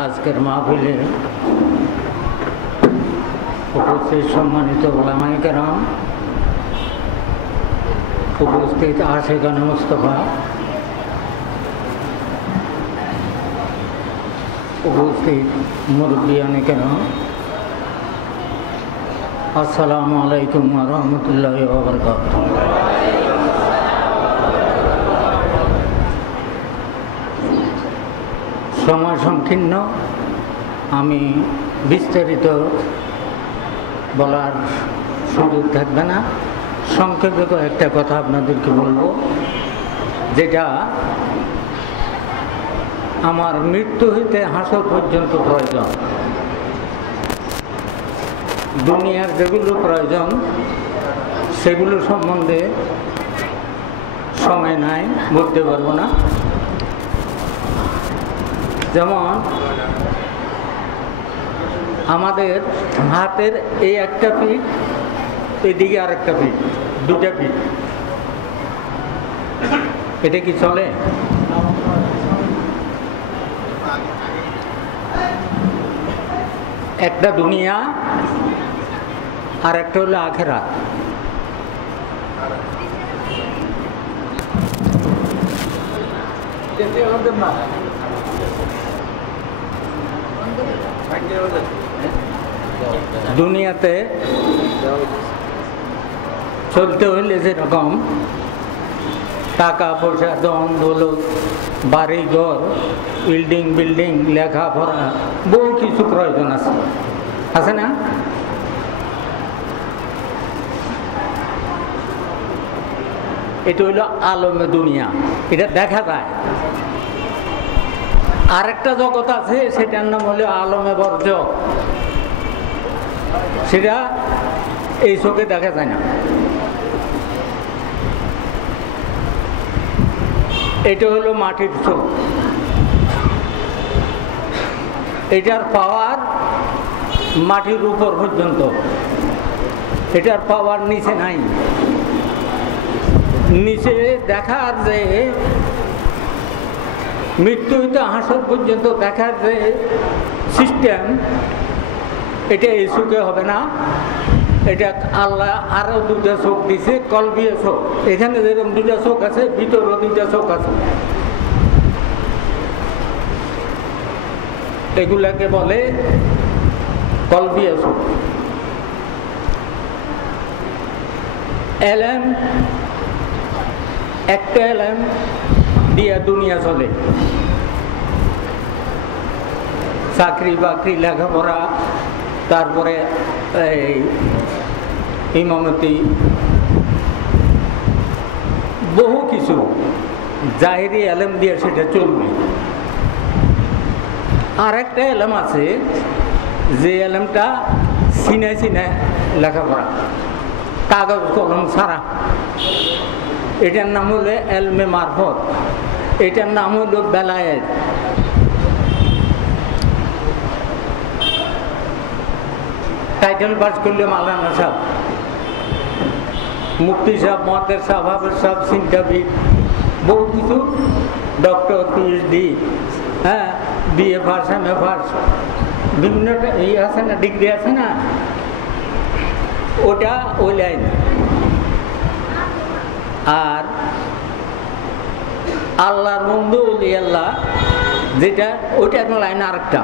আজকের মাহফিলে উপস্থিত সম্মানিত ওলামায়ে কেরাম, উপস্থিত আশিকানে মুস্তাফা, উপস্থিত মুরব্বিয়ানে কেরাম, আসসালামু আলাইকুম ওয়া রাহমাতুল্লাহি ওয়া বারাকাতুহু। সময় সংকীর্ণ, আমি বিস্তারিত বলার সুযোগ থাকবে না। সংক্ষেপে কয়েকটা কথা আপনাদেরকে বলবো, যেটা আমার মৃত্যু হইতে হাসর পর্যন্ত প্রয়োজন। দুনিয়ার যেগুলো প্রয়োজন সেগুলো সম্বন্ধে সময় নাই, বলতে পারবো না। যেমন আমাদের হাতের এই একটা পিঠ, এদিকে আর একটা পিঠ, দুটা পিঠ, এটা কি চলে? একটা দুনিয়া আর একটা হলো আখেরাত। দুনিয়াতে চলতে হইলে যেরকম টাকা পয়সা, ধন দৌলত, বাড়ি ঘর, বিল্ডিং, লেখাপড়া, বহু কিছু প্রয়োজন আছে না? এটা হইল আলমে দুনিয়া, এটা দেখা যায়। আরেকটা জগৎ আছে, সেটার নাম হলো আলমে বর্জ। সেটা এই চোখে দেখা যায় না। এটা হলো মাটির চোখ। এটার পাওয়ার মাটির উপর পর্যন্ত, এটার পাওয়ার নিচে নাই। নিচে দেখার যে মৃত্যু হইতে হাসর পর্যন্ত দেখার যে সিস্টেম, এটা এই চোখে হবে না। এটা আল্লাহ আরো দুটা চোখ দিছে, কলবিয়া চোখ। এখানে যেরকম দুটা চোখ আছে, ভিতরেও দুটা চোখ আছে। এগুলাকে বলে কলবিয়া চোখ। এলেম, একটা এলেম দিয়া দুনিয়া চলে। চাকরি বাকরি, লেখাপড়া, তারপরে এই ইমামতি, বহু কিছু জাহেরি এলেম দিয়ে সেটা চলবে। আর একটা এলেম আছে, যে এলেমটা চিনে লেখাপড়া, কাগজ কলম ছাড়া। এটার নাম হলো এলমে মারফত, এটার নাম হলো বেলায়েত। টাইটেল পাস করলে মাওলানা সাহেব, মুফতি সাহেব, মহাদের সাহেব, হাফেজ সাহেব, চিন্তাবিদ, বহু কিছু, ডক্টর, পিএইচডি, হ্যাঁ, বিএ পাস, এমএ পাস, বিভিন্ন এই আছে না, ডিগ্রি আছে না, ওটা ওই লাইন। আর আল্লাহর বন্ধু ওলি আল্লাহ, যেটা ওইটার লাইন আরেকটা,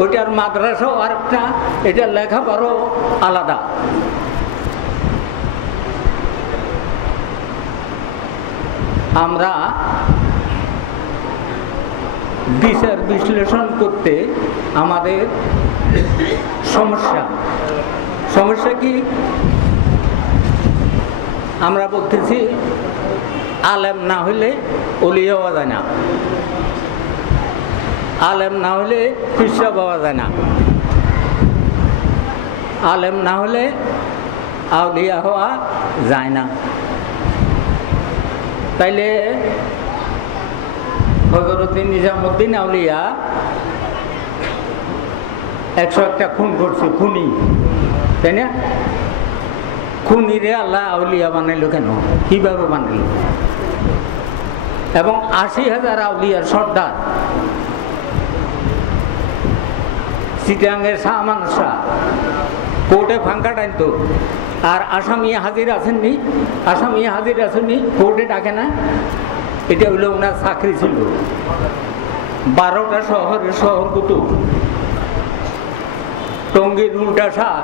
ওইটার মাদ্রাসাও আরেকটা, এটা লেখাপড়াও আলাদা। আমরা বিচার বিশ্লেষণ করতে আমাদের সমস্যা কি? আমরা বলতেছি আলেম না হইলে ওলি হওয়া যায় না, আলেম না হলে পিসা পাওয়া যায় না, আলেম না হলে আউলিয়া হওয়া যায় না। তাইলে হযরত নিজামুদ্দিন আউলিয়া 101টা খুন করছে, খুনি, তাই না? খুনিরে আল্লাহ আউলিয়া বানাইলো কেন? কিভাবে বানাইলো? এবং 80,000 আউলিয়ার সর্দার চিটাঙ্গের শাহ মানুষ শাহ কোর্টে ফাঙ্কা টাইতো, আর আসামি হাজির আসেননি, আসামি হাজির আসেননি, কোর্টে ডাকে না। এটা হলো ওনার চাকরি ছিল। 12টা শহরের শহর কুতুব, টঙ্গীর উল্টা শাহ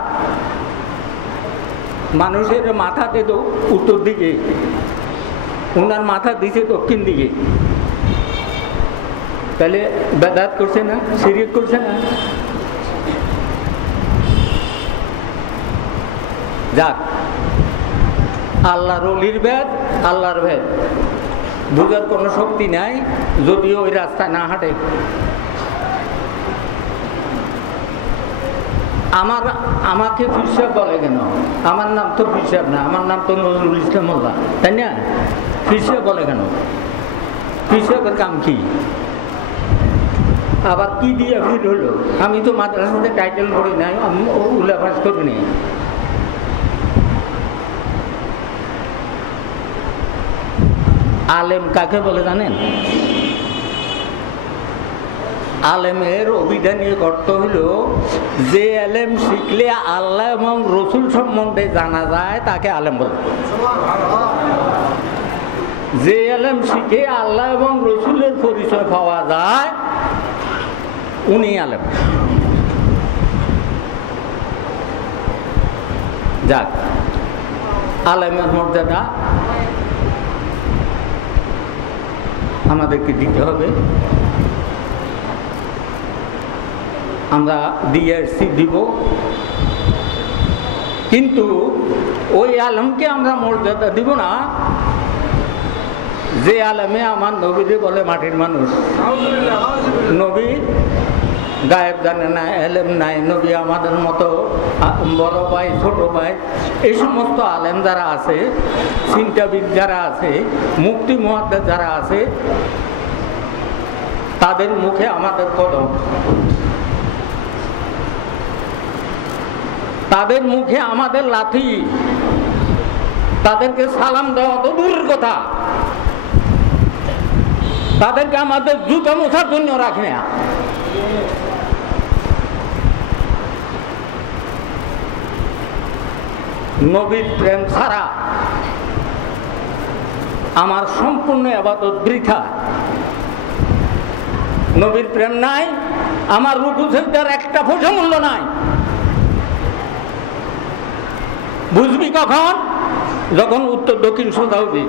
মানুষের মাথা দিত উত্তর দিকে, ওনার মাথা দিছে দক্ষিণ দিকে। তাহলে বেদাত করছে না, শিরিক করছে না? যাক, আল্লাহর ওলির ভেদ, আল্লাহর ভেদ বুঝার কোনো শক্তি নাই যদিও ওই রাস্তায় না হাঁটে। আমাকে পীর সাহেব বলে কেন? আমার নাম তো পীর সাহেব না, আমার নাম তো নজরুল ইসলাম মোল্লা, তাই না? পীর সাহেব বলে কেন? পীর সাহেবের কাম কি? আবার কি দিয়ে ভিড় হলো? আমি তো মাদ্রাসাতে টাইটেল পড়ি নাই, আমি উল্লাফাস করিনি। আলেম কাকে বলে জানেন? আলেমের অভিধানিক অর্থ হইল যে আলেম শিখলে আল্লাহ এবং রসুল সম্বন্ধে জানা যায় তাকে আলেম বলে। যে আলেম শিখে আল্লাহ এবং রসুলের পরিচয় পাওয়া যায় উনি আলেম। যাক, আলেমের মর্যাদা আমাদেরকে দিতে হবে। আমরা দিয়ে আসছি, দিব, কিন্তু ওই আলেমকে আমরা মর্যাদা দিব না যে আলেমে আমার নবীরে বলে মাটির মানুষ, নবী গায়েব জানে না, এলেম নাই, নবী আমাদের মতো বড় ভাই ছোট ভাই। এই সমস্ত আলেম যারা আছে, চিন্তাবিদ যারা আছে, মুক্তি মুহাদ্দিস যারা আছে, তাদের মুখে আমাদের কদম, তাদের মুখে আমাদের লাঠি, তাদেরকে সালাম দেওয়া তো দূরের কথা, তাদেরকে আমাদের জুতা মোছার জন্য রাখি না। নবীর প্রেম ছাড়া আমার সম্পূর্ণ ইবাদত বৃথা। নবীর প্রেম নাই, আমার রুকু সিজদার একটা পয়সা মূল্য নাই। বুঝবি কখন? যখন উত্তর দক্ষিণ সোজা হবে,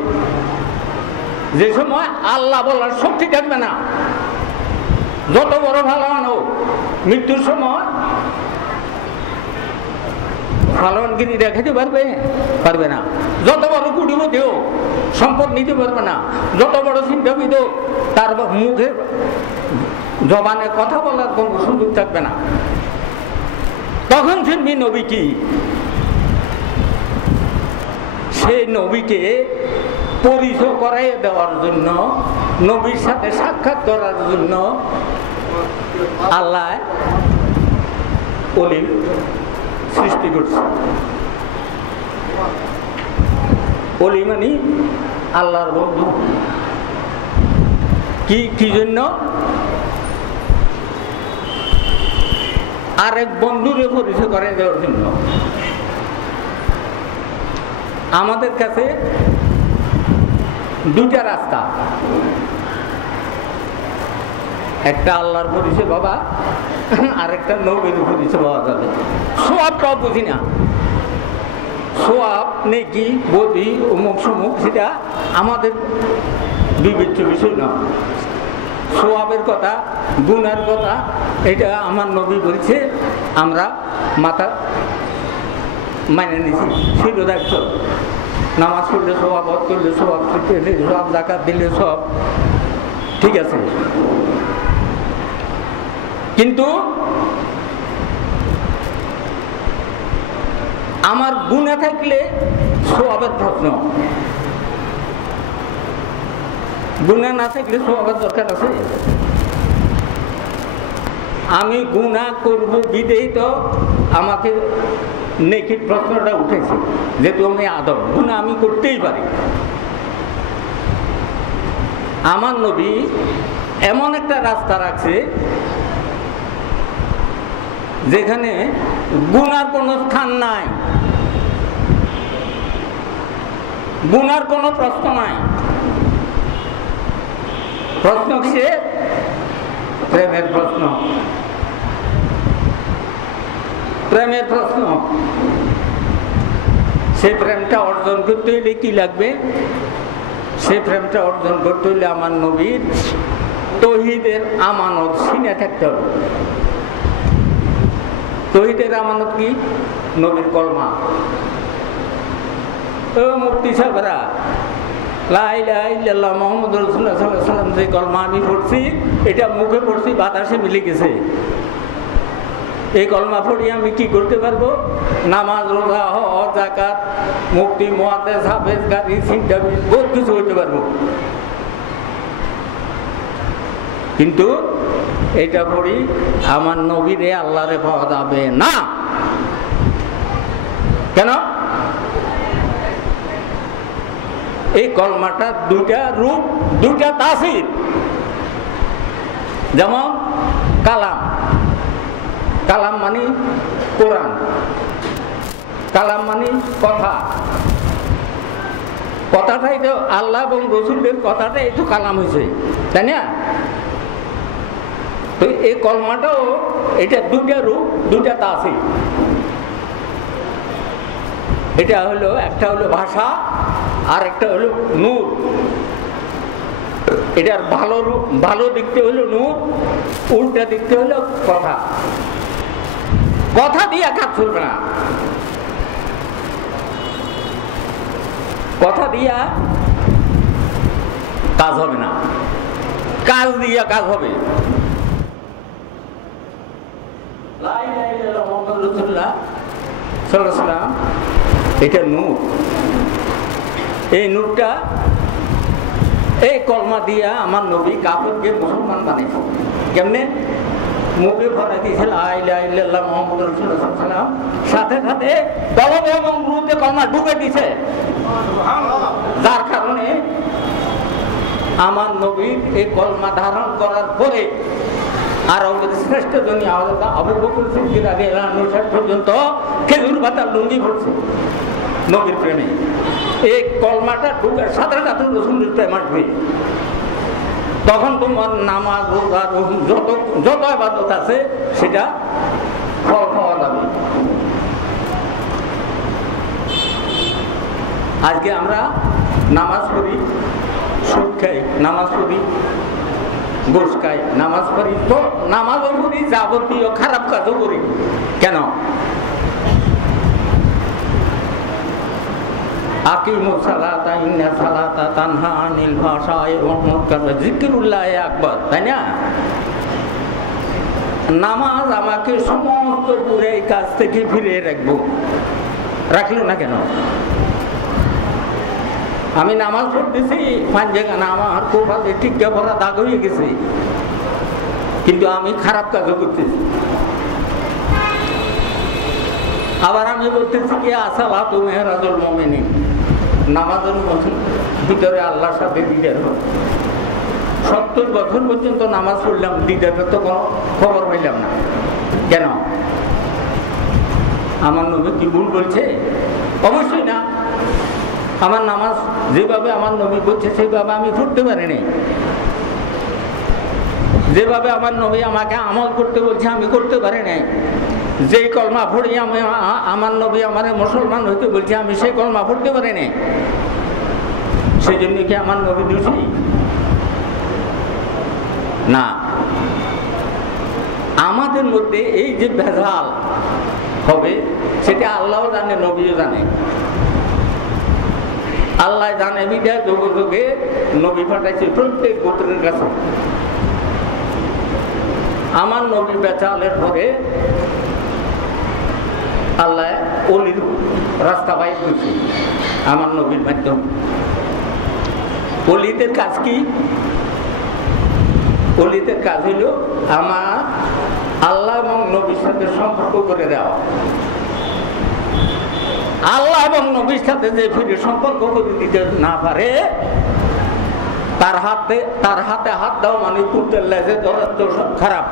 যে সময় আল্লাহ বলার শক্তি থাকবে না। যত বড় ভালোবান হোক, মৃত্যুর সময় ফালনগিরি দেখাতে পারবে না। যত বড় কুটিপতি হোক, সম্পদ নিতে পারবে না। যত বড় চিন্তাবিদ হোক, তার মুখে জবানে কথা বলার কোনো সুযোগ থাকবে না। তখন চিনবি নবী কি। সেই নবীকে পরিচয় করাই দেওয়ার জন্য, নবীর সাথে সাক্ষাৎ করার জন্য আল্লাহ ওলির সৃষ্টি করছে। ওলি মানে আল্লাহর বন্ধু। কি জন্য? আরেক বন্ধুরে পরিচয় করে দেওয়ার জন্য। আমাদের কাছে দুইটা রাস্তা, একটা আল্লাহর পরিচয় বাবা, আরেকটা নবীর পরিচয় পাওয়া যাবে। সোয়াবটাও বুঝি না, সোয়াব নেকি বদি অমুক সমুক সেটা আমাদের বিবেচ্য বিষয় না। সোয়াবের কথা, গুনার কথা, এটা আমার নবী বলছে, আমরা মাথা মানে নিছি। ছিল দায়িত্ব, নামাজ পড়লে সোয়াব, হজ করলে সোয়াব, সব জাকাত দিলে সব ঠিক আছে, কিন্তু আমার গুনাহ থাকলে সোয়াবের প্রশ্ন, গুনাহ না থাকলে সোয়াবের দরকার আছে? আমি গুনাহ করব বিদেই তো আমাকে নেকির প্রশ্নটা উঠেছে, যেহেতু আমি আদম, গুনাহ আমি করতেই পারি। আমার নবী এমন একটা রাস্তা রাখছে যেখানে গুনার কোনো স্থান নাই, গুনার কোনো প্রশ্ন নাই। প্রশ্ন কিসে? প্রেমের প্রশ্ন, প্রেমের প্রশ্ন। সেই প্রেমটা অর্জন করতে হইলে কি লাগবে? সেই প্রেমটা অর্জন করতে হইলে আমার নবীর তৌহিদের আমানত সিনে থাকতে হবে। তৌহিদের আমানত কি? নবীর কলমা। ও মুফতি সাহেবরা, লা ইলাহা ইল্লাল্লাহ মুহাম্মাদুর রাসূলুল্লাহ সাল্লাল্লাহু আলাইহি ওয়াসাল্লাম যে কলমা আমি পড়ছি, এটা মুখে পড়ছি, বাতাসে মিলে গেছে। এই কলমা পড়ি আমি কি করতে পারবো? নামাজ, রোজা, হজ, যাকাত, মুফতি, মুহাদ্দিস, হাফেজ, কারি, চিন্তা, বহুত কিছু হইতে পারবো। কিন্তু এটা পড়ি আমার নবীরে আল্লাহরে পাওয়া যাবে না। কেন? এই কলমাটা দুইটা রূপ, দুইটা তাসির। যেমন কালাম, কালাম মানে কোরআন, কালাম মানে কথা। কথাটাই তো আল্লাহ এবং রসুলের কথাটাই তো কালাম হয়েছে, তাই না? তো এই কলমাটাও এটা দুইটা রূপ, দুইটা তাসির। এটা হলো, একটা হলো ভাষা আর একটা হলো নূর। এটার ভালো রূপ, ভালো দিকটা হলো নূর, উল্টা দিকটা হলো কথা। কথা দিয়ে কাজ চলবে না, কথা দিয়া কাজ হবে না, কাজ দিয়া কাজ হবে। লা ইলাহা ইল্লাল্লাহ মুহাম্মাদুর রাসূলুল্লাহ সাল্লাল্লাহু আলাইহি ওয়াসাল্লাম, এটা নূর। এই নূরটা, এই কলমা দিয়া আমার নবী কাফেরকে মুসলমান বানাইছে। কেমনে? মুখে ভরে দিয়েছে লা ইলাহা ইল্লাল্লাহ মুহাম্মাদুর রাসূলুল্লাহ সাল্লাল্লাহু আলাইহি ওয়াসাল্লাম, সাথে সাথে কলবে এবং রুহে কলমা ঢুকে দিয়েছে। যার কারণে আমার নবীর এই কলমা ধারণ করার পরে আরবের শ্রেষ্ঠ জনী হযরত আবু বকর সিদ্দিক রাদিয়াল্লাহু আনহু পর্যন্ত খেজুর পাতার লুঙ্গি পড়ছে নবীর প্রেমে। এই কলমাটা ঢুকার সাথে সাথে রাসূলের প্রেম আসবে। তখন তোমার নামাজ, রোজা, যত যত ইবাদত আছে সেটা ফল পাওয়া যাবে। আজকে আমরা নামাজ পড়ি, সুদ খাই, নামাজ পড়ি, গোশ খাই, নামাজ পড়ি, তো নামাজও করি, যাবতীয় খারাপ কাজও করি। কেন? আকিমুস সালাতা ইন্না সালাতা তানহা আনিল ফাহশাই ওয়াল মুনকার ওয়া যিকরুল্লাহি আকবার, তাই না? নামাজ আমাকে সমস্ত বুরাই কাজ থেকে ফিরিয়ে রাখবো। রাখলো না কেন? আমি নামাজ পড়তেছি, পাঞ্জাগানা আমার কোপালে টিকা ভরা দাগ হয়ে গেছে, কিন্তু আমি খারাপ কাজও করতেছি। আবার আমি বলতেছি কি আসসালাতু মেহরাজুল মুমিনিন, নামাজের ভিতরে আল্লাহর সাথে দিদার হয়। 70 বছর পর্যন্ত নামাজ পড়লাম, দিদারের তো কোনো খবর পাইলাম না। কেন? আমার নবী কি ভুল বলছে? অবশ্যই না। আমার নামাজ যেভাবে আমার নবী বলছে সেইভাবে আমি পড়তে পারিনি। যেভাবে আমার নবী আমাকে আমল করতে বলছে আমি করতে পারি নাই। যেই কলমা পড়ি আমি, আমার নবী আমার মুসলমান হইতে বলছে, আমি সেই কলমা পড়তে পারি নাই। সেই জন্য কি আমার নবী দোষী? না। আমাদের মধ্যে এই যে ভেজাল হবে সেটা আল্লাহও জানে, নবীও জানে। আল্লাহ জানে বিদায় যুগে যুগে নবী পাঠাইছে প্রত্যেক গোত্রের কাছে। আমার নবী বেচালের পরে আল্লাহ অলির রাস্তা বাইর করছে আমার নবীর মাধ্যমে। অলিদের কাজ কি? অলিদের কাজ হইল আমার আল্লাহ এবং নবীর সাথে সম্পর্ক করে দেওয়া। আল্লাহ এবং নবীর সাথে যে ফিরে সম্পর্ক করে দিতে না পারে তার হাতে হাত দাও মানে কুত্তের লেজে ধরার তো খারাপ।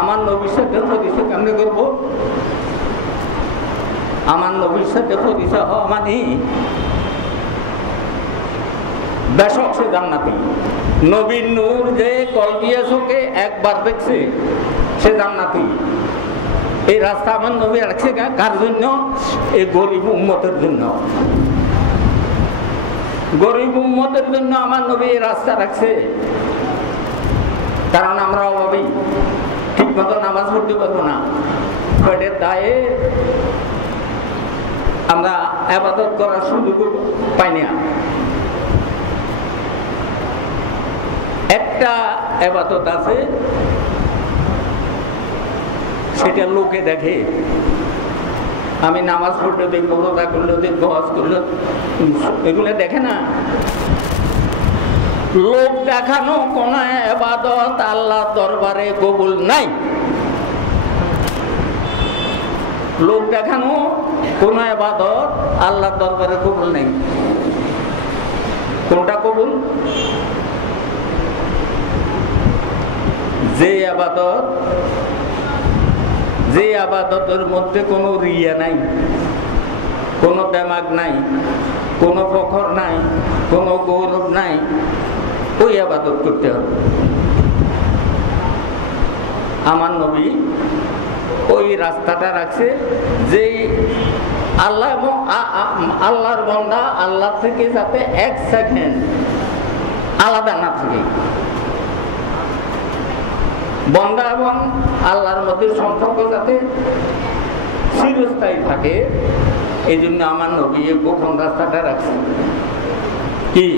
আমার নবীর সাথে প্রতিষ্ঠা কেমনে করবো? আমার নবীর সাথে প্রতিষ্ঠা হওয়া মানে বেশক সে জান্নাতি। নবীর নূর যে কলবিয়া চোখে একবার দেখছে সে জান্নাতি। এই রাস্তা আমার নবী রাখছে কার জন্য? এই গরিব উম্মতের জন্য। গরিব উম্মতের জন্য আমার নবী এই রাস্তা রাখছে। কারণ আমরা অভাবী, ঠিক মতো নামাজ পড়তে পারবো না, পেটের দায়ে আমরা ইবাদত করার সুযোগ পাই না। একটা ইবাদত আছে, সেটা লোকে দেখে। আমি নামাজ পড়লে দেখবো, রোজা করলে দেখবো, হজ করলে, এগুলো দেখে না। লোক দেখানো কোন ইবাদত আল্লাহর দরবারে কবুল নাই। লোক দেখানো কোন ইবাদত আল্লাহর দরবারে কবুল নেই। কোনটা কবুল? যে আবাদতের মধ্যে কোনো রিয়া নাই, কোনো দেমাগ নাই, কোনো ফখর নাই, কোনো গৌরব নাই, ওই আবাদত করতে হবে। আমার নবী ওই রাস্তাটা রাখছে যে আল্লাহ এবং আল্লাহর বান্দা আল্লাহ থেকে যাতে এক সেকেন্ড আলাদা না থাকে, বান্দা এবং আল্লাহর মধ্যে সম্পর্ক যাতে চিরস্থায়ী থাকে, এই জন্য আমার নবী গোপন রাস্তাটা রাখছে। কি?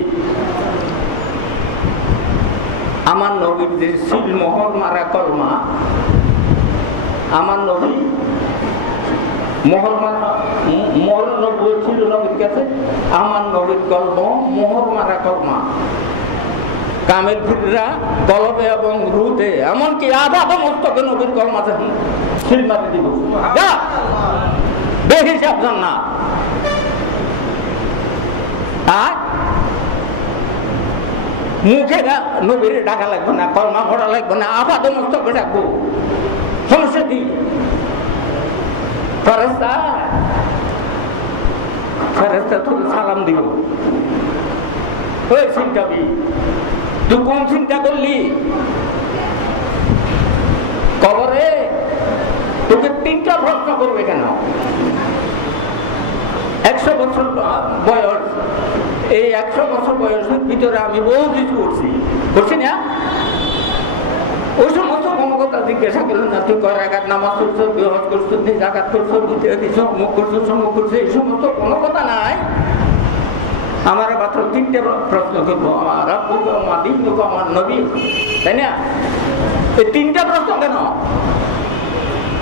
আমার নবীর যে সিল মোহর মারা কলমা, আমার নবী মোহর মারা নবী ছিল নবীর কাছে। আমার নবীর কলম মোহর মারা কলমা। কামেল ফিররা কলবে এবং রুতে, এমনকি আবাদ মস্তকে নবীর কলমা সিল মারি দিব, বেহিসাব জান্নাত। আর মুখে নবীর ডাকা লাগবে না, কলমা পড়া লাগবে না, আবাদ মস্তকে ডাকবো, সমস্যা কি? ফেরেশতা তোকে সালাম দিব। ওই চিন্তাবি, তুই কোন চিন্তা করলি? কবরে তোকে 3টা প্রশ্ন করবে কেন? 100 বছর বয়স, এই 100 বছর বয়সের ভিতরে আমি বহু কিছু করছি না? ওই সমস্ত কোনো কথা জিজ্ঞাসা করলেন না। তুই কয় রাকাত নামাজ পড়ছো, তুই হজ করছো, তুই যাকাত করছো, অমুক করছো, সমুক করছো, এই সমস্ত কোনো কথা নাই। আমার মাত্র 3টে প্রশ্ন করবো, আমার রব্বুকা মা দীনুকা, আমার নবী, তাই না? এই 3টা প্রশ্ন কেন?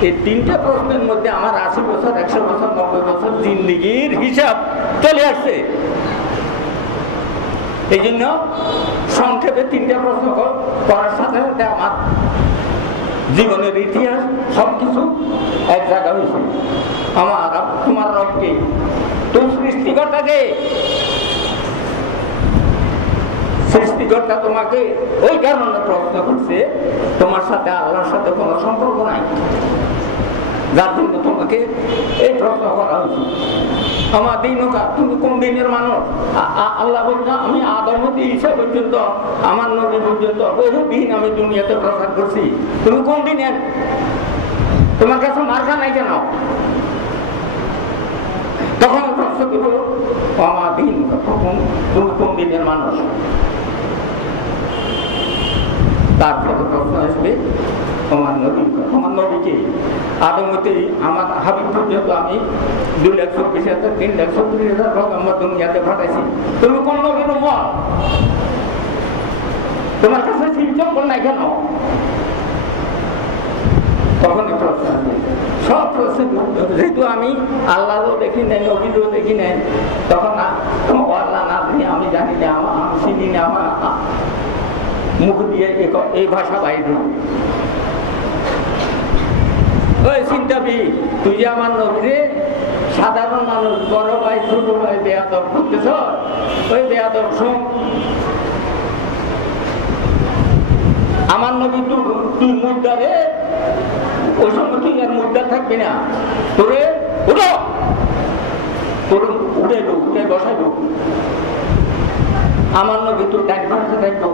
এই 3টে প্রশ্নের মধ্যে আমার 80 বছর, 100 বছর, 90 বছর জিন্দিগির হিসাব চলে আসছে। এই জন্য সংক্ষেপে 3টে প্রশ্ন করার সাথে সাথে আমার জীবনের ইতিহাস সবকিছু এক জায়গা হয়েছে। তোমার রবকে, তোর সৃষ্টিকর্তাকে, সৃষ্টিকর্তা তোমাকে ওই কারণে প্রশ্ন করছে, তোমার সাথে আল্লাহর সাথে কোনো সম্পর্ক নাই, যার জন্য তোমাকে এই প্রশ্ন করা হয়েছে। আমার দিনকা, তুমি কোন দিনের মানুষ? আল্লাহ বলছে আমি আদম হতে ঈসা পর্যন্ত, আমার নবী পর্যন্ত বহু দিন আমি দুনিয়াতে প্রচার করছি। তুমি কোন দিনের? তোমার কাছে মার্কা নাই কেন? তখন প্রশ্ন করবো আমার দিন, তুমি কোন দিনের মানুষ? তারপরে প্রশ্ন আসবে তোমার নবী, তোমার নবীকে আদম হতে আমার হাবিব পর্যন্ত আমি 2,24,000, 3,34,000 লোক আমার দুনিয়াতে পাঠাইছি। তুমি কোন নবীর উম্মত? তোমার কাছে শিলচক্কর নাই কেন? তখনই প্রশ্ন আসবে। সব প্রশ্ন যেহেতু আমি আল্লাহরও দেখি নাই, নবীরও দেখি নাই, তখন আল্লাহ না জানি, আমি জানি না, আমি চিনি না, আমার মুখ দিয়ে এই ভাষা বাইরে। ওই চিন্তাবি, তুই যে আমার নবীরে সাধারণ মানুষ বড় ভাই ছোট ভাই বেয়াদব করতেছ, ওই বেয়াদব শোন। আমার নবী তুই মুদ্রা রে, ওই সময় তুই আর মুদ্রা থাকবি না, তোরে উঠো, তোর উঠে বসাইব। আমার নবী তোর ডাক ভাষা থাকবো,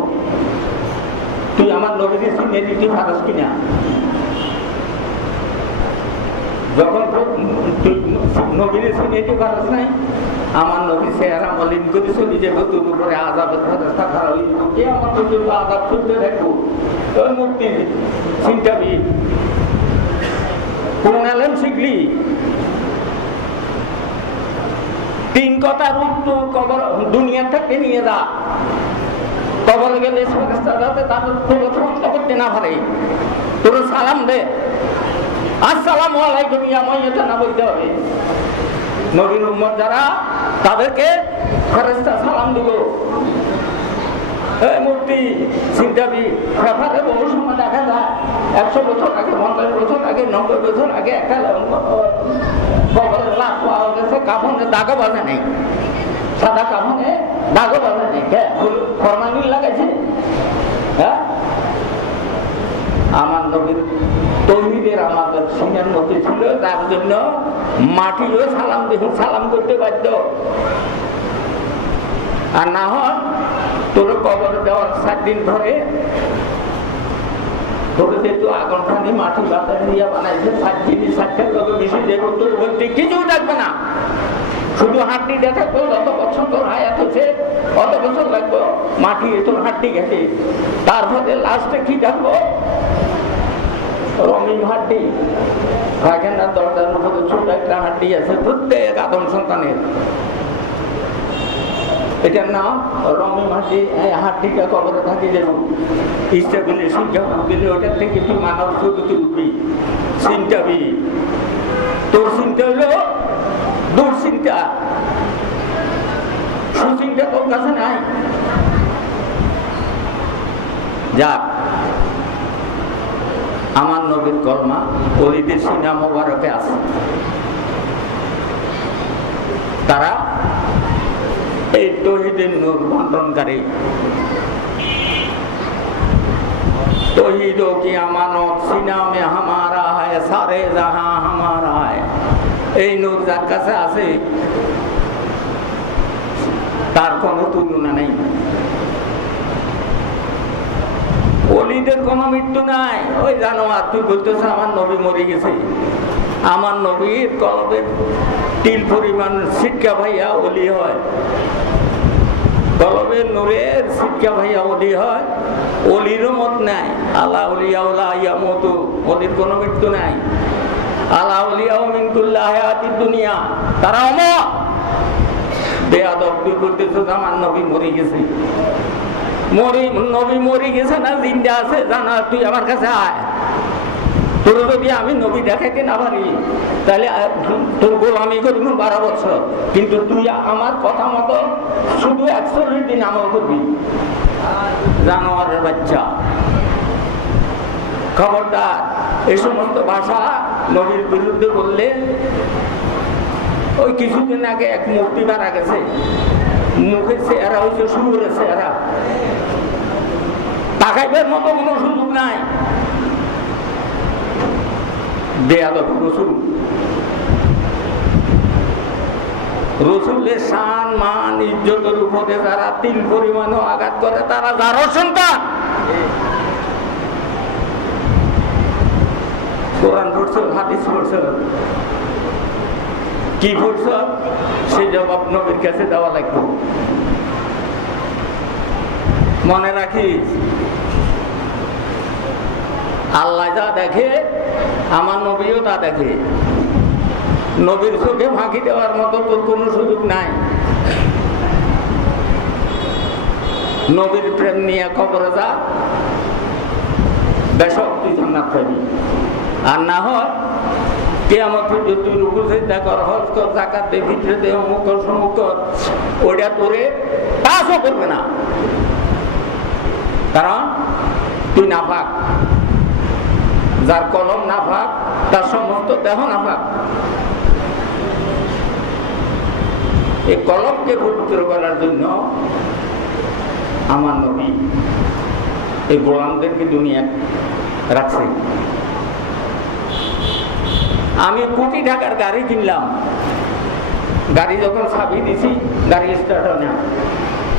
তুই আমার নবীর চিনে দিতে পারস কিনা? যখন তুই নবীর চিনে দিতে পারস নাই, আমার নবী চেহারা মলিন করে চলে যাবো, তোর উপরে আজাবের ব্যবস্থা খারাপ হয়ে যাবো। কে আমার তোর জন্য আজাব করতে থাকবো? তোর মুক্তি চিন্তাবি, কোন আলেম শিখলি? 3 কথার উত্তর কবর দুনিয়া থেকে নিয়ে যা, কবরে গেলে তাদের করতে না পারে, তোর সালাম দে, আসসালামু আলাইকুম ইয়া মাইয়াতা না বলতে হবে। নবীর উম্মত যারা, তাদেরকে ফেরেশতা সালাম দিব। এই মূর্তি চিন্তাবি, ফেফারে বহু সময় দেখা যায় 100 বছর আগে, 50 বছর আগে, 90 বছর আগে একটা কবরের লাশ পাওয়া গেছে, কাফনে দাগও বাঁধা নেই, সাদা কাফনে দাগও বাঁধা নেই, ফরমালিন লাগাইছে। হ্যাঁ, আমার নবীর তৌহিদের আমাদের সিংহের মধ্যে ছিল, তার জন্য মাটিও সালাম দেখুন, সালাম করতে বাধ্য। আর না হয় তোর কবর দেওয়ার 7 দিন ধরে তোর যেহেতু আগুন ফানি মাটি বাতাস দিয়ে বানাইছে, 7 দিন 7টা লোক বেশি দেব, তোর বলতে কিছুই থাকবে না, শুধু হাড্ডিটা থাকবে। যত বছর তোর হায়াত হচ্ছে অত বছর লাগবে মাটি তোর হাড্ডি ঘেটে, তারপরে লাস্টে কি থাকবো? রঙিন হাড্ডি, পায়খানার দরজার মধ্যে ছোট একটা হাড্ডি আছে প্রত্যেক আদম সন্তানের, এটার নাম রঙিন হাড্ডি। হাড্ডিটা কবরে থাকি যেন স্টেবিলি শিক্ষা গেলে ওটার থেকে তুই মানব জগতে উঠবি, চিন্তাবি। তোর চিন্তা হলো দুশ্চিন্তা, সুচিন্তা তোর কাছে নাই। যাক, আমার নবীর কলমা ওলিদের সিনা মোবারকে আছে, তারা এই তৌহিদের নূর বন্টনকারী। तौहीदों की अमानत सीना में हमारा है, सारे जहां हमारा है। এই নূর যার কাছে আছে তার কোনো তুলনা নেই। ওলিদের কোনো মৃত্যু নাই। ওই জানোয়ার, তুই বলতেছ আমার নবী মরে গেছে, আমার নবীর কলবের তিল পরিমাণ শিক্ষা ভাইয়া ওলি হয়, কলবের নূরের শিক্ষা ভাইয়া ওলি হয়। ওলিরও মত নাই। আল্লাহ উলিয়া উলা ইয়ামতু, ওলির কোনো মৃত্যু নাই। আল্লাহ উলিয়া মিন কুল্লি হায়াতিদ দুনিয়া, তারা অমর। বেয়াদব, তুই বলতেছ আমার নবী মরে গেছে। নবী মরে গেছে না জিন্দা আছে জানা, তুই আমার কাছে আয়। তোর যদি আমি নবী দেখাইতে না পারি তাহলে তোর গোলামি করবি 12 বছর, কিন্তু তুই আমার কথা মতো শুধু 41 দিন আমল করবি। জানোয়ারের বাচ্চা, খবরদার। এই সমস্ত ভাষা নবীর বিরুদ্ধে বললে, ওই কিছুদিন আগে এক মূর্তি মারা গেছে, মুখের চেহারা হয়েছে শুরুর চেহারা, তাকাইবার মতো কোনো সুযোগ নাই। বেয়াদব রসুল, রসুলের শান মান ইজ্জতের উপরে যারা তিল পরিমাণও আঘাত করে তারা যারও সন্তান। কোরআন পড়ছ, হাদিস পড়ছ, কি পড়ছ সেই জবাব নবীর কাছে দেওয়া লাগবে। মনে রাখিস, আল্লাহ যা দেখে আমার নবীও তা দেখে। নবীর চোখে ফাঁকি দেওয়ার মতো তোর কোনো সুযোগ নাই। নবীর প্রেম নিয়ে কবরে যা, বেশক তুই জান্নাত পাবি। আর না হয় কিয়ামত পর্যন্ত তুই রুকু সিজদা কর, হজ কর, যাকাত দে, ভিতরে দে, অমুক কর, সমুক কর, ওইটা তোরে কাজও করবে না, কারণ তুই নাপাক। যার কলম নাপাক তার সমস্ত দেহ নাপাক। এই কলবকে পবিত্র করার জন্য আমার নবী এই গোলামদেরকে দুনিয়া রাখছে। আমি কোটি টাকার গাড়ি কিনলাম, গাড়ি যখন চাবি দিছি গাড়ি স্টার্ট হয় না,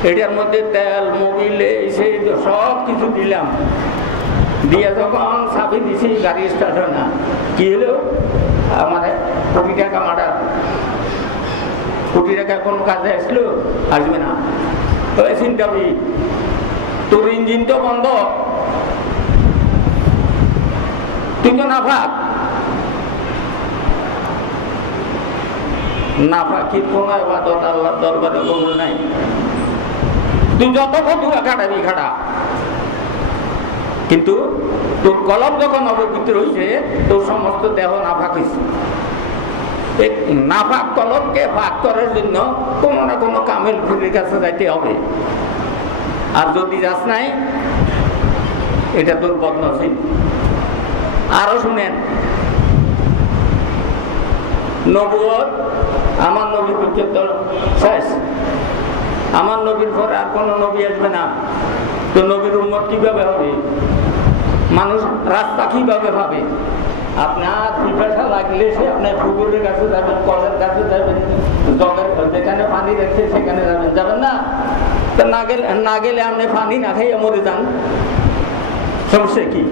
এটার মধ্যে তেল মোবিল এসে সব কিছু দিলাম, দিয়ে যখন চাবি দিছি গাড়ি স্টার্ট হয় না, কি হলো আমার কোটি টাকা মার্ডার। কোটি টাকা কোনো কাজে আসলো? আসবে না। চিন্তাবি তোর ইঞ্জিন তো বন্ধ, তুই তো নাফাক। নাফাকির কোনো ইবাদত আল্লাহর দরবারে কবুল নাই। তুই যত ফতুয়া খাটাবি খাটা, কিন্তু তোর কলব যখন অপবিত্র হয়েছে তোর সমস্ত দেহ নাফাক হয়েছে। নাফাক কলবকে ফাঁক করার জন্য কোনো না কোনো কামেল ফুলের কাছে যাইতে হবে। আর যদি যাস নাই এটা তোর বদনসিব। আরো শুনেন, নবুয়ত আমার নবী পর্যন্ত শেষ। আমার নবীর পরে আর কোনো নবী আসবে না। তো নবীর উম্মত কিভাবে হবে? মানুষ রাস্তা কিভাবে পাবে? আপনার পিপাসা লাগলে সে আপনার পুকুরের কাছে যাবেন, কলের কাছে যাবেন, জগের যেখানে পানি রাখছে সেখানে যাবেন, যাবেন না? তো না গেলে আপনি পানি না খাইয়ে মরে যান, সমস্যা কি?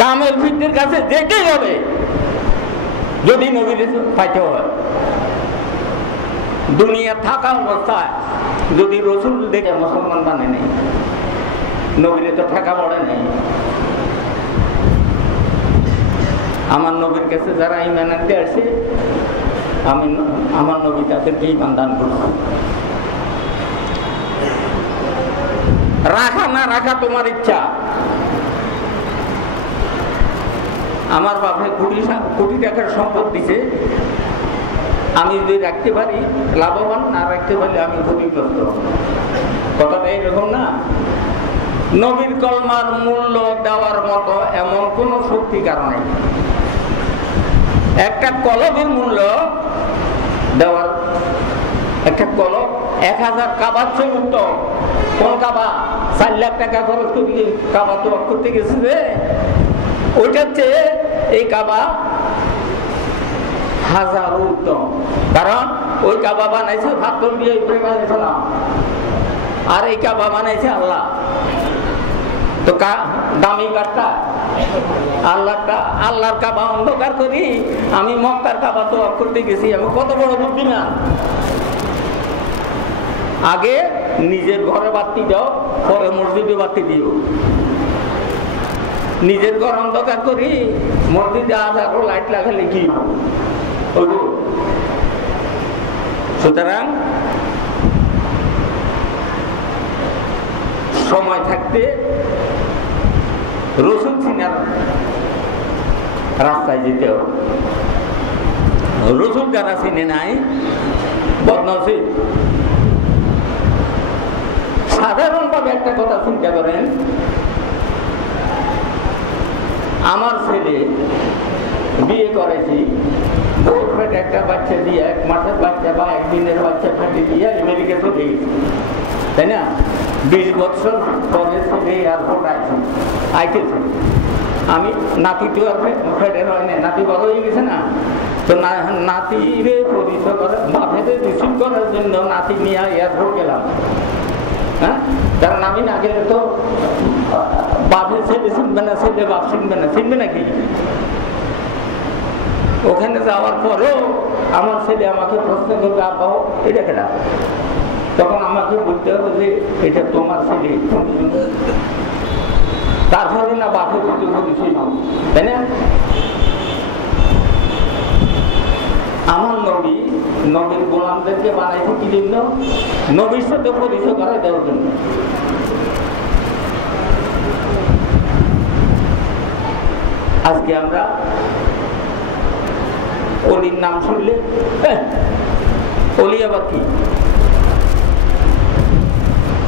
কামেল ফিরদের কাছে যেতেই হবে যদি নবীর পাইতে হয়। দুনিয়া থাকা অবস্থায় যদি রসুল দেখে মুসলমান বানে নেই, নবীরে তো ঠেকা পড়ে নেই। আমার নবীর কাছে যারা ঈমান আনতে আসে, আমি আমার নবী তাদেরকে ঈমান দান করছি। রাখা না রাখা তোমার ইচ্ছা। আমার বাপে কোটি টাকার সম্পদ দিছে, আমি যদি রাখতে পারি লাভবান, না রাখতে পারি আমি ক্ষতিগ্রস্ত। কথাটা এইরকম না। নবীর কলমার মূল্য দেওয়ার মতো এমন কোন শক্তি কারণে একটা কলমের মূল্য দেওয়ার, একটা কলম 1000 কাবার চেয়ে উত্তম। কোন কাবা? 4 লাখ টাকা খরচ করে কাবা তো করতে গেছে, ওইটার চেয়ে এই কাবা হাজার উত্তম। কারণ ওই কাবা বানাইছে পাথর দিয়ে ইব্রাহিম আলাইহিস সালাম, আর এই কাবা বানাইছে আল্লাহ। তো দামি কাঠটা আল্লাহর কাবা অন্ধকার করি আমি মক্কার কাবা তো করতে গেছি, আমি কত বড় বুদ্ধিমান। আগে নিজের ঘরে বাতি দাও, পরে মসজিদে বাতি দিও। নিজের ঘর অন্ধকার করি মসজিদে আলো লাইট লাগালে কি? সুতরাং সময় থাকতে রসুল সিনার রাস্তায় যেতে হবে। রসুল যারা চিনে নাই বদনসিব। সাধারণভাবে একটা কথা চিন্তা করেন, আমার ছেলে বিয়ে করেছি, একটা বাচ্চা দিয়ে 1 মাসের বাচ্চা বা 1 দিনের বাচ্চা ফেটে দিয়ে আমেরিকা চলে গেছে, তাই না? 20 বছর পরে ছেলে এয়ারপোর্ট আইতেছে। আমি নাতি তো আর ফেটে হয় না, নাতি বড় হয়ে গেছে না, তো নাতিরে পরিচয় করে বাপেদের রিসিভ করার জন্য নাতি নিয়ে এয়ারপোর্ট গেলাম। হ্যাঁ, কারণ আমি না গেলে তো বাপের ছেলে চিনবে না, ছেলে বাপ চিনবে না, চিনবে নাকি? ওখানে যাওয়ার পরেও আমার ছেলে আমাকে প্রশ্ন করবে, আব্বা এটা কেনা? তখন আমাকে বলতে হবে যে এটা তোমার ছেলে। তারপরে না বাপের প্রতি পরিচয়, তাই না? আমার নবী নবীর গোলামদেরকে বানাইছে কি জন্য? নবীর সাথে পরিচয় করাই দেওয়ার জন্য। আজকে আমরা অলির নাম শুনলে অলি আবার কি?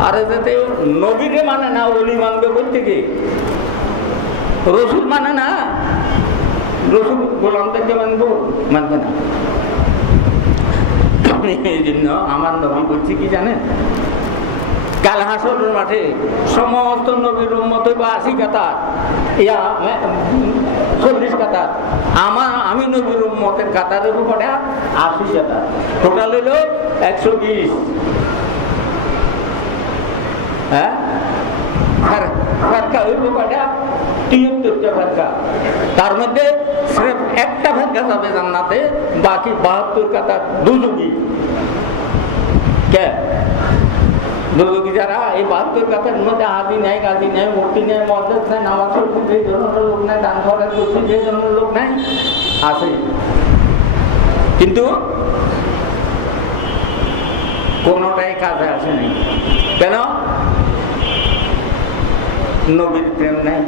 আরে যাতে নবীরে মানে না, অলি মানবে বলতে কি? রসুল মানে না, রসুল গোলামদেরকে মানবে না। আমি এই জন্য আমার নবী বলছি কি জানেন, কাল হাসরের মাঠে সমস্ত নবীর উম্মত 80 কাতার, 40 কাতার, আমি নবীর উম্মতের কাতারের উপরে 80 কাতার, টোটাল হইল 120। হ্যাঁ, ফেরকা হইব কয়টা? 73টা ফেরকা। তার মধ্যে সির্ফ একটা ফেরকা যাবে জান্নাতে, বাকি 72 কাতার দুজুগি। কে দুজুগি যারা? এই 72 কাতার মধ্যে হাজি নাই, গাজি নাই, মূর্তি নাই, মসজিদ নাই, নামাজ পড়তে যে ধরনের লোক নাই, দান করার করতে যে ধরনের লোক নাই, আছে। কিন্তু কোনোটাই কাজে আসে নাই। কেন? নবীর প্রেম নাই।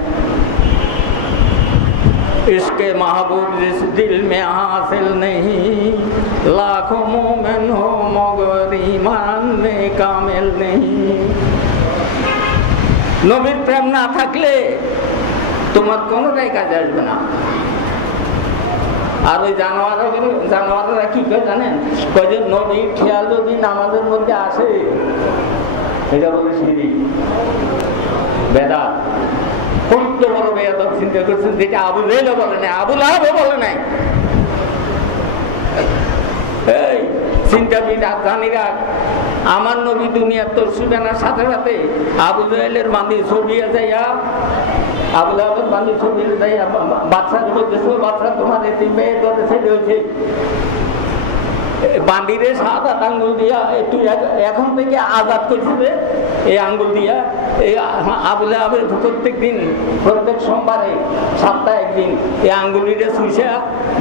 इसके महबूब जिस दिल में हासिल नहीं, लाखों मोमिन हो मगर ईमान में कामिल नहीं। নবীর প্রেম না থাকলে তোমার কোনোটাই কাজে আসবে না। আর ওই জানোয়াররা কি করে জানেন? কয় যে নবীর খেয়াল যদি নামাজের মধ্যে আসে, এটা বলে শিরিক, বেদাত। কত বড় বেয়াদব চিন্তা করছেন, যেটা আবু লাহাবও বলে নাই, আবু লাহাবও বলে নাই। এই চিন্তাবিদ আফগানিরা আমার নবী দুনিয়ার তরসুদানার সাথে সাথে আবু জাহেলের বান্দি ছবিয়ে যাইয়া, আবু লাহাবের বান্দি ছবিয়ে যাইয়া বাচ্চা বলতেছে, বাচ্চা তোমার এটি মেয়ে ধরে ছেলে হয়েছে, বান্দিরে 7-8 আঙ্গুল দিয়া একটু এখন থেকে আজাদ করছে। এই আঙ্গুল দিয়া এই আবু লাহাবের প্রত্যেক দিন, প্রত্যেক সোমবারে, সপ্তাহে একদিন এই আঙ্গুলিটা শুইসা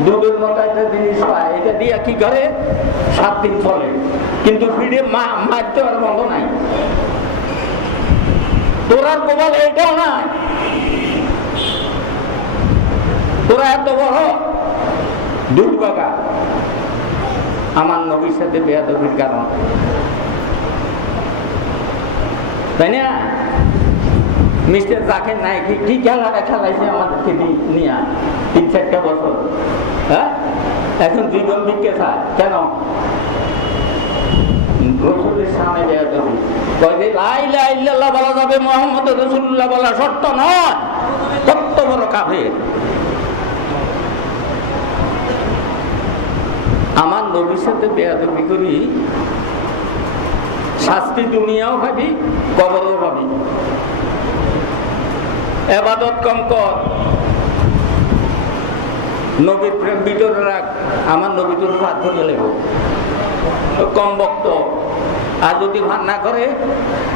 দুধের মতো একটা জিনিস পায়, এটা দিয়া কি করে 7 দিন চলে। কিন্তু ফিরে মারতে আর বন্ধ নাই। তোরার কপাল এটাও নাই, তোরা এত বড় দুর্ভাগা আমার নবীর সাথে বেয়াদবির কারণ, তাই না? মিস্টার জাকির নায়েক কি খেলাটা খেলাইছে আমাদেরকে নিয়ে 3-4টা বছর। হ্যাঁ, এখন জীবন বিকে চায় কেন? রসুলের সামনে বেয়াদবি। কয় যে লা ইলাহা ইল্লাল্লাহ বলা যাবে, মুহাম্মদ রাসূলুল্লাহ বলা শর্ত নয়। কত বড় কাফের! আমার নবীর সাথে বেয়াদবি করি, শাস্তি দুনিয়াও ভাবি, কবরও ভাবি। ইবাদত কম কর, নবীর প্রেম ভিতরে রাখ, আমার নবী তোর ভাত করে লেব। কম বক্ত, আর যদি ভাত না করে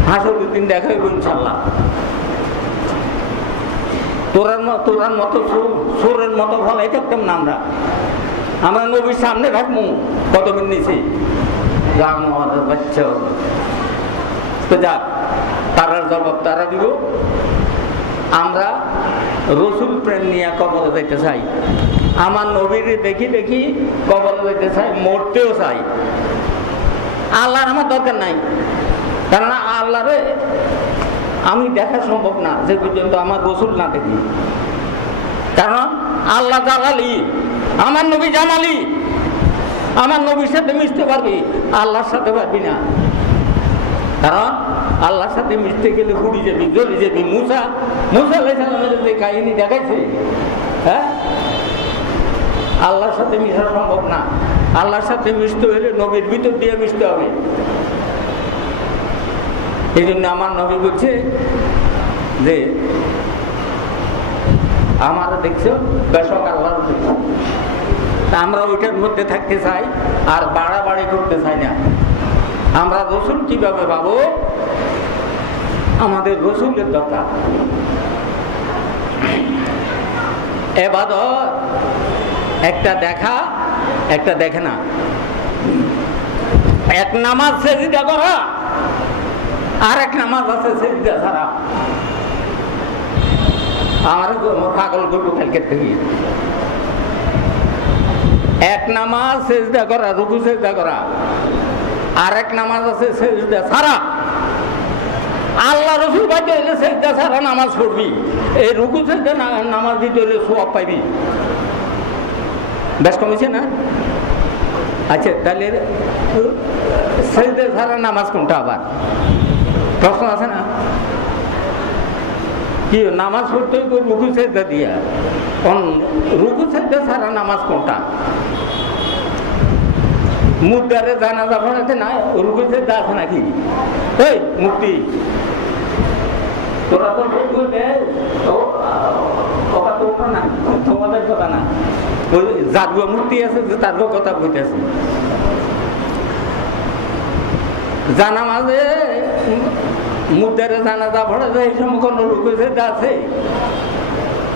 হাসরের দিন দেখা হইব ইনশাল্লাহ। তোরার মতো সুরের মতো ফলাই থাকতাম না আমরা নবীর সামনে রাখবো কতদিন নিছি জানোয়ারের বাচ্চা। তো যাক, তারার জবাব তারা দিব। আমরা রসুল প্রেম নিয়ে কবরে যেতে চাই, আমার নবীর দেখি দেখি কবরে যেতে চাই, মরতেও চাই। আল্লাহর আমার দরকার নাই, কেননা আল্লাহরে আমি দেখা সম্ভব না যে পর্যন্ত আমার রসুল না দেখি। কারণ আল্লাহ জালালি, আমার নবী জামালি। আমার নবীর সাথে মিশতে পারবি, আল্লাহর সাথে পারবি না। কারণ আল্লাহর সাথে মিশতে গেলে পুড়ি যাবি, জ্বলে যাবি। মুসা আলাইহিস সালামের যে কাহিনী দেখাইছে, হ্যাঁ, আল্লাহর সাথে মিশা সম্ভব না। আল্লাহর সাথে মিশতে হলে নবীর ভিতর দিয়ে মিশতে হবে। এই জন্য আমার নবী বলছে যে আমরা দেখছো বেশক আল্লাহ, আমরা ওইটার মধ্যে থাকতে চাই আর বাড়াবাড়ি করতে চাই না। আমরা রসুল কিভাবে পাবো? আমাদের রসুলের দরকার। ইবাদত একটা দেখা, একটা দেখে না। এক নামাজ সিজদা করা, আর এক নামাজ আছে সিজদা ছাড়া। আমার পাগল করবো কালকে থেকে। এক নামাজ সিজদা করা, রুকু সিজদা করা, আর এক নামাজ আছে সিজদা ছাড়া। আল্লাহ রসুল বাইতে হইলে সিজদা ছাড়া নামাজ পড়বি, এই রুকু সিজদা নামাজ দিতে হইলে সওয়াব পাইবি। বেশ কমেছে না? আচ্ছা, তাহলে সেজদা ছাড়া নামাজ কোনটা? আবার প্রশ্ন আছে না? কি নামাজ পড়তে হইব রুকু সেজদা দিয়া? রুকু সেজদা ছাড়া নামাজ কোনটা? মুদ্দারে জানাজা পড়াতে না রুকু সেজদা আছে নাকি? এই মুক্তি তোরা তো কথা তোমরা না, তোমাদের কথা না, ওই জাদুয়া মূর্তি আছে যে তার কথা বলতেছে। জানা মাঝে মুদ্দারে জানাজা পড়া যায়, এই সময় কোনো রুকু সেজদা আছে?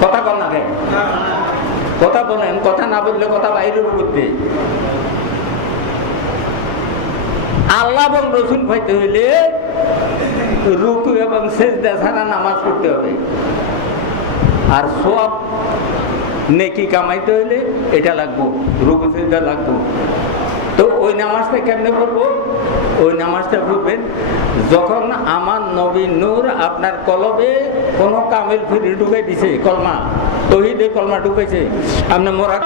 কথা কন না কেন? কথা বলেন, কথা না বললে কথা বাইরে করতে। আল্লাহ এবং রসুল পাইতে হইলে রুকু এবং সেজদা ছাড়া নামাজ পড়তে হবে। আর সব নেকি কামাইতে হইলে এটা লাগবো, রুকু সেজদা লাগবো। তো ওই নামাজটা কেমনে করবো? ওই নামাজটা পড়বেন যখন আমার নবী নূর আপনার কলবে কোনো কামেল ফিরে ঢুকাই দিছে, কলমা তৌহিদের কলমা ঢুকেছে, আপনি মোরা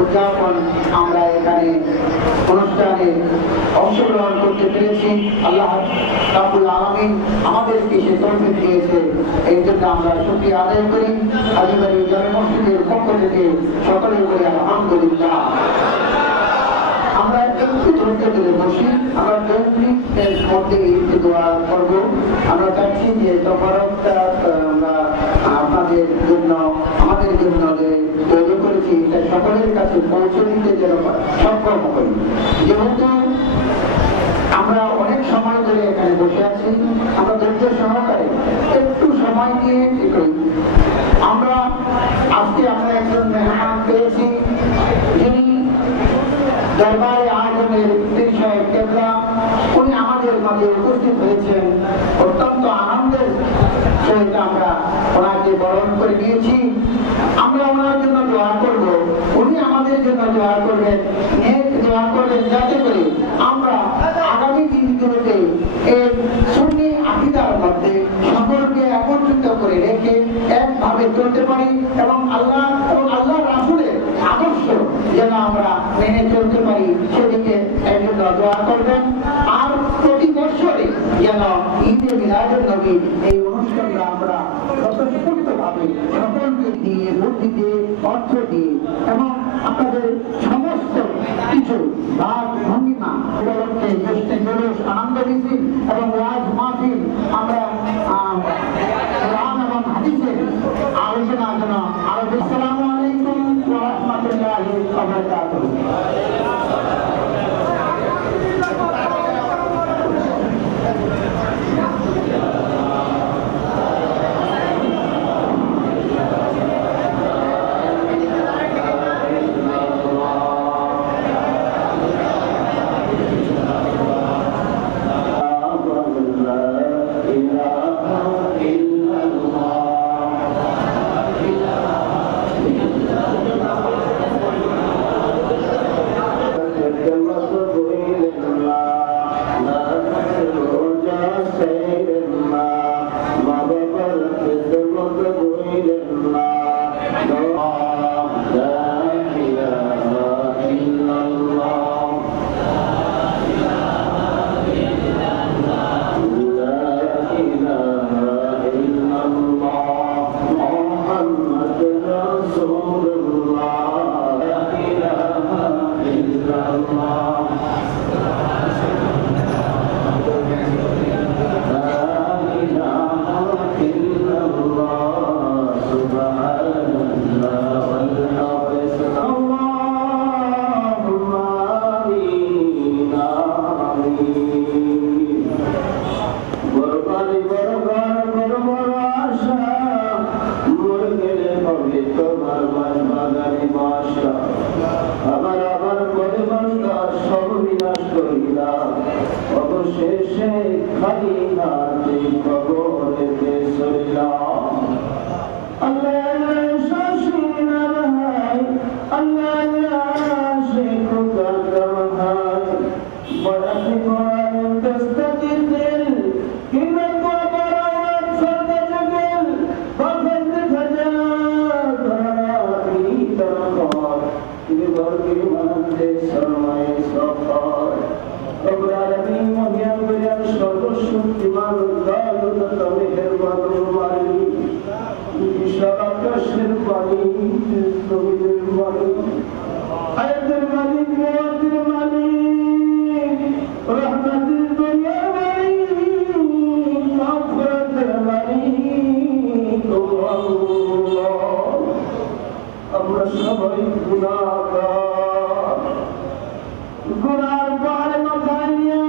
উদযাপন আমরা এখানে অনুষ্ঠানে অংশগ্রহণ করতে পেরেছি। আল্লাহ রাব্বুল আলামিন আমাদেরকে সে তৌফিক দিয়েছে, এই জন্য আমরা শুকরিয়া আদায় করি। হাজীবাড়ি জামে মসজিদের পক্ষ থেকে সকলে বলি আলহামদুলিল্লাহ। আমরা একটু ধরতে পেরে বসি, আমরা 10 মিনিটের মধ্যে একটু দোয়া করব। আমরা চাচ্ছি যে তফারতটা আমরা আপনাদের জন্য আমাদের জন্য যে তৈরি করেছি এটা সকলের কাছে পৌঁছে দিতে যেন সক্ষম করি। যেহেতু আমরা অনেক সময় ধরে এখানে বসে আছি, আমরা ধৈর্য সহকারে একটু সময় নিয়ে ঠিক করি। আমরা আজকে আমরা একজন মেহমান পেয়েছি, যিনি দরবারে আজমের পীর সাহেব কেবলা, উনি আমাদের মাঝে উপস্থিত হয়েছেন। অত্যন্ত আনন্দের সহিত আমরা ওনাকে বরণ করে নিয়েছি। আমরা ওনার জন্য দোয়া করব, উনি আমাদের জন্য দোয়া করবেন, নেক দোয়া করবেন, যাতে করে আমরা আগামী দিনগুলোতে এই সুন্নি আকীদার মধ্যে সকলকে একত্রিত করে রেখে একভাবে চলতে পারি এবং আল্লাহ রাসূলের আদর্শ যেন আমরা মেনে চলতে পারি, সেদিকে একজন দোয়া করবেন। আর প্রতি বছরে যেন ঈদে মিলাদুন নবী এই অনুষ্ঠানটা আমরা স্বতঃস্ফূর্তভাবে সকলকে দিয়ে, বুদ্ধি দিয়ে, অর্থ দিয়ে এবং আপনাদের সমস্ত কিছু ভাব ভঙ্গিমা উপলক্ষে গোষ্ঠী জুলুস আনন্দ মিছিল এবং ওয়াজ মাহফিল আমরা কোরআন এবং হাদিসের আলোচনার জন্য আরো আসসালামু আলাইকুম ওয়া রাহমাতুল্লাহি ওয়া বারাকাতুহু। অবশেষে খালি হাতে কবরেতে চললাম। আল্লাহ শাসিনা ভাই আল্লাহ শেখ কাদম ভাই বড়াতে বড়াতে দস্তগীর দিল কিনা তো বড়াত সরদা জগল বাফত খজা ধরাতি তরফ দিবর কি মনতে শর্মায়ে সফর রব্বুল আলামিন মহিয়ান বিরান সর্বশক্তিমান দালুত তমেহের বাদুমারি বিশাল আকাশের পানি জমিনের পানি আয়াতের মালিক মুআদ্দির মালিক রহমতের দুনিয়ার মালিক মাগফিরাতের মালিক আল্লাহ আমরা সবাই গুনাহগার গুনার পাহাড়ে মাথায় নিয়ে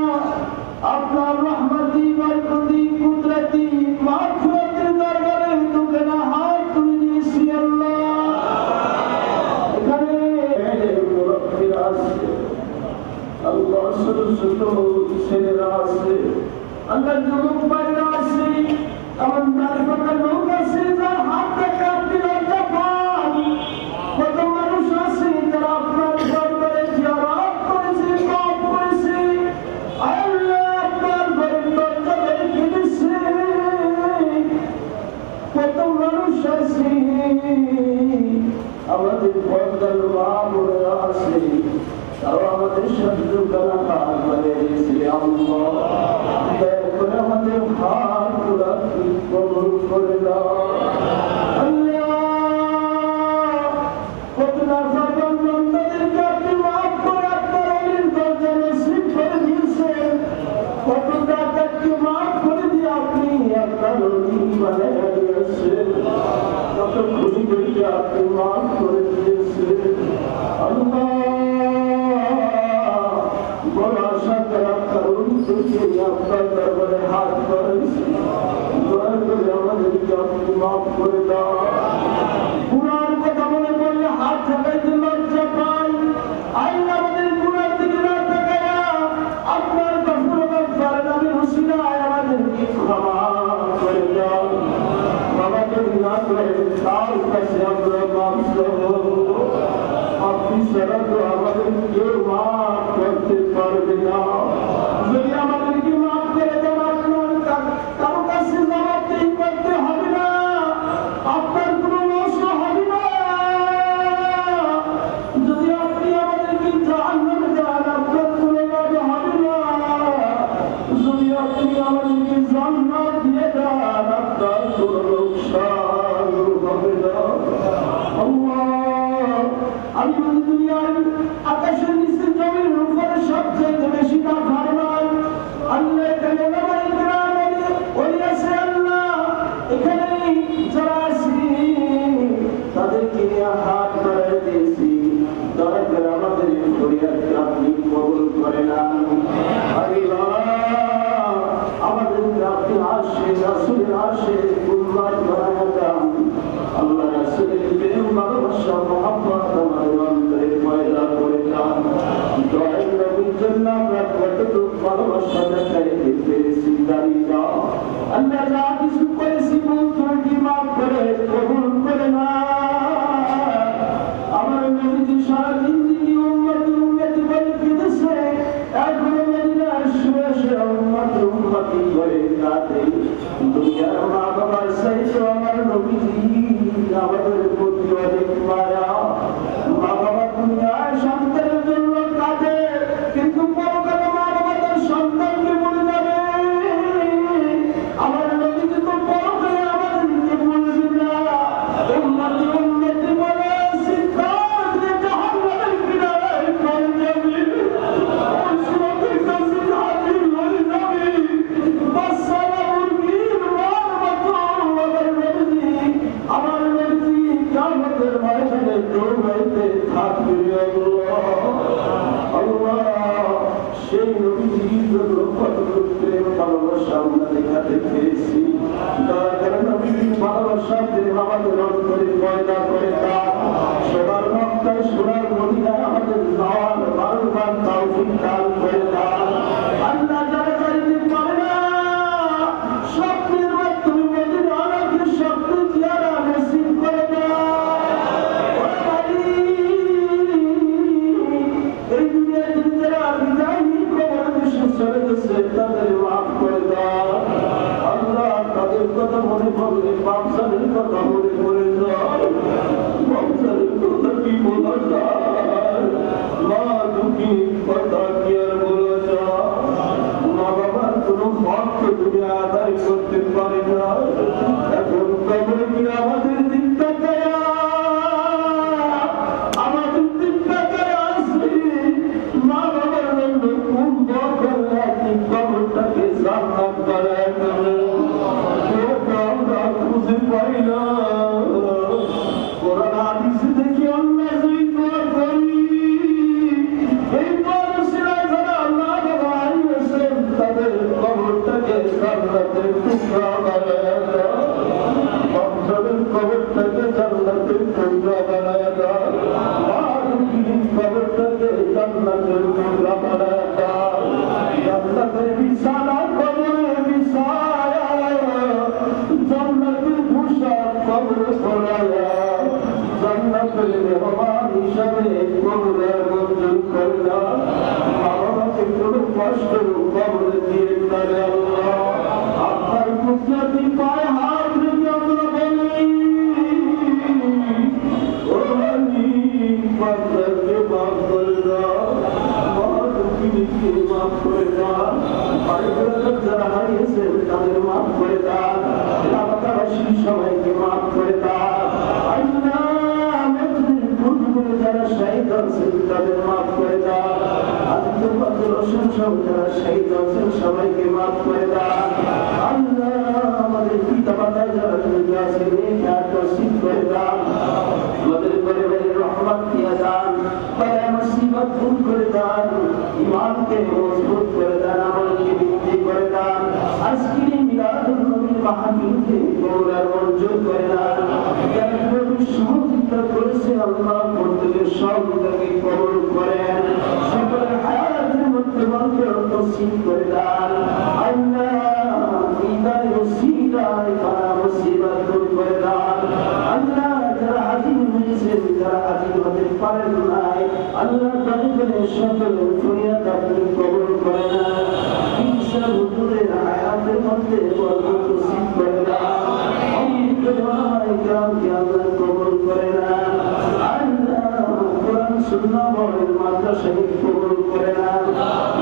আপনার রহমতি বরকতি কুদরতি মাগফিরাতের দরবারে দুখানা হাত তুলে দিয়েছি আল্লাহ। এখানে মুরব্বিরা আছে আল্লাহ, ছোট ছোট ছেলেরা আছে আল্লাহ, যুবক ভাইরা আছে, আমার দাঁড়িয়ে থাকা লোক আছে যার হাত থেকে আপনি লজ্জা পান। কত মানুষ আছে যারা আপনার দরবারে জিয়ারত করেছে, পাপ করেছে, আল্লাহ আপনার ঘরের দরজা ভেঙে দিয়েছে। কত মানুষ আছে আমাদের পর্দার মা বোনেরা আছে, তারা আমাদের শত্রু কানা হাত বানিয়ে দিয়েছে। আল্লাহ দয়া করে আমাদের হাত গুলা কবুল করে দাও আল্লাহ। কত নাফরমান বান্দাদেরকে আপনি মাফ করে আপনার অলির দরজা নসিব করে দিয়েছেন। কত ডাকাতকে মাফ করে দিয়ে আপনি আপনার অলি বানিয়ে দিয়েছেন। কত খুশিদেরকে আপনি মাফ করে দিয়েছেন আল্লাহ। বড় আশা করার কারণ আপনার দরবারে হাত করেছি, দয়া করে আমাদেরকে আপনি মাফ করে দাও। গুনার কথা মনে করলে হাত ঝাঁকাইতে লজ্জা পাই। আল্লাহ আমাদের গুনার দিকে না তাকায়া আপনার গফুর গফফার নামের উসিলায় আমাদেরকে ক্ষমা করে দাও। বাবাকে না করে তার কাছে আমরা মাফ চাইবো। আপনি ছাড়া তো আমাদের কেউ মাফ করতে পারবে না। যদি আমাদেরকে মাফ করে দেন আপনার কারো কাছে জবাবদিহি করতে হবে না। আপনার করে না। আমাদের আপনি আসে রাসূলের আসে উম্মত বানায়া দাও। আল্লাহ রাসূলের প্রেম ভালোবাসা মহব্বত আমাদের অন্তরে পয়দা করে দাও। দয়াল নবীর জন্য আমরা কতটুকু ভালোবাসা দেখাইতে পেরেছি জানি না। আল্লাহ যা কিছু করেছি ভুল ত্রুটি মাফ করে কবুল করে না। আমার নবীজি সারা জিন্দেগি উম্মতি বলে কেঁদেছে, এখনো মদিনার শুয়ে শুয়ে উম্মতি বলে কাঁদে। দুনিয়ার মা বাবার চাইতে আমার নবীজি আমাদের প্রতি অনেক মায়া। মা বাবা দুনিয়ার সন্তানের জন্য কাঁদে, কিন্তু পরকালে মা বাবা তার সন্তানকে বলে যাবে। আমার নবীজি তো পরকালে আমাদেরকে বলবে না। উম্মতি বলে শিক্ষার যে জাহান্নামের কিনারায় চলে যাবে, ওই সুরতের কাছে হাজির হয়ে যাবে। বাচ্চারা মুরগির মার মতো আমার নবীজি কিয়ামতের ময়দানে দৌড়াইতে থাকবে। আল্লাহ সেই নবীজির জন্য কতটুকু প্রেম ভালোবাসা আমরা দেখাতে পেরেছি। দয়া করে নবীজির ভালোবাসা প্রেম আমাদের অন্তরে পয়দা করে দাও। সবার মক্কায় সোনার মদিনায় আমাদের যাওয়ার বারবার তৌফিক দান করে দাও। আল্লাহ যারা যাইতে পারে না, স্বপ্নের মাধ্যমে মদিনাকে স্বপ্ন জিয়ারা নসিব করে দাও। এই দুনিয়াতে যারা বিদায় নিয়ে কবর দেশে চলে গেছে তাদের মাফ করে দাও। আল্লাহ তাদের কথা মনে পড়লে বাপসাদের কথা মনে পড়ে যায়। বাপসাদের কথা কি বলা যায়? মা দুঃখী কথা কি আর বলা যায়? মা বাবার কোনো হক তো তুমি আদায় করতে পারে না। এখন কবরে কি আমাদের দিকটা দেয়া, আমাদের দিকটা দেয়া আছে। মা বাবার জন্য কোন দরকার আপনি কবরটাকে জান্নাত বানায় দেবেন, আমরা খুঁজে পাই না। কোরআন হাদিস দেখি আল্লাহ যেই দোয়া করি, এই দোয়ার উসিলায় যারা আল্লাহ বাবা হারিয়েছেন তাদের কবরটাকে জান্নাতের টুকরা বানায় দাও। বাচ্চাদের কবরটাকে জান্নাতের টুকরা বানায় দাও। মানবীর কবরটাকে জান্নাতের টুকরা বানায় দাও। জান্নাতের বিছানা কবরে বিছায়া, জান্নাতের পোশাক কবরে পরায়া, জান্নাতের মেহমান হিসাবে কবরে মঞ্জুর করে দাও। মা বাবাকে কোনো কষ্ট কবরে দিয়ে দেয় আল্লাহ। আপনার কুদরতি পায়ে হাত রেখে আমরা বলি, ও মালিক বান্দাকে মাফ করে দাও, মানবীকে মাফ করে দাও। বাড়িগুলোতে যারা হারিয়েছেন তাদের মাফ করে দাও। এলাকাবাসী সবাইকে মাফ করে দাও। আল্লাহ মজলিসে যারা শহীদ হয়েছেন তাদের মাফ করে দাও। আদিত্য পাত্র রসুন সব যারা শহীদ হয়েছেন সবাইকে মাফ করে দাও। আল্লাহ আমাদের পিতা মাতা যারা দুনিয়া আছে নসিব করে দাও। আমাদের পরিবারের রহমত দিয়ে দান, বালা মুসিবত দূর করে দান, ঈমানকে মজবুত করে দান, আমলকে বৃদ্ধি করে দান। আজকের মিলাদুন নবীর মাহফিলকে কবুল আর মঞ্জুর করে দান। যারা নবীর সহযোগিতা করেছে আল্লাহ প্রত্যেকের সহযোগিতাকে কবুল করেন। সকলের হায়াতের মধ্যে বরকত নসিব করে দান। আল্লাহ ঈদের ওসিলায় বালা মুসিবত দূর করে দান। আল্লাহ যারা হাজির হয়েছেন, যারা হাজির হতে পারেন নাই, আল্লাহ তাদের সকলের ফরিয়াদ আপনি কবুল করে নেন। ঈসা হুজুরের হায়াতের মধ্যে বরকত নসিব করে দান। অমৃত ওলামায়ে কেরামকে আল্লাহ কবুল করে নেন। আল্লাহ কোরআন সুন্নাহ বলের মাদ্রাসাকে কবুল করে নেন।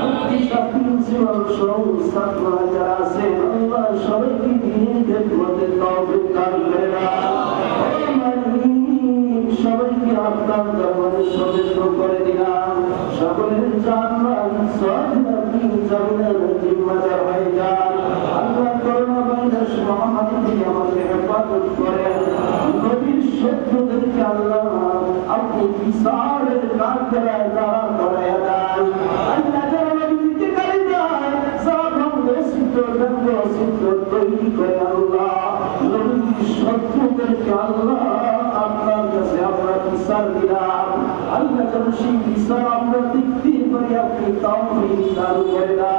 মুফতি শাফিঈ জীবন সংস্থাপনা যারা আছেন আল্লাহ সবাইকে দ্বীনের খেদমতের তৌফিক দান করে দেন। সবাইকে আপনার দরবারে পবিত্র করে দিলাম। সকলের জান আপনি জামিনের জিম্মাদার হয়ে যান। আল্লাহ করোনা ভাইরাস মহামারী থেকে আমাদের হেফাজত করেন। নবীর শত্রুদেরকে আল্লাহ আপনি বিশালের কাজ দ্বারা করাইয়া দেন। আল্লাহ ব্যঙ্গ চিত্র তৈরি করে আল্লাহ নবীর শত্রুদেরকে আল্লাহ আপনার কাছে আমরা বিচার দিলাম আল্লাহ যেন সেই বিচার আমরা দেখতে পারি আপনি তাওফীক দান করে দাও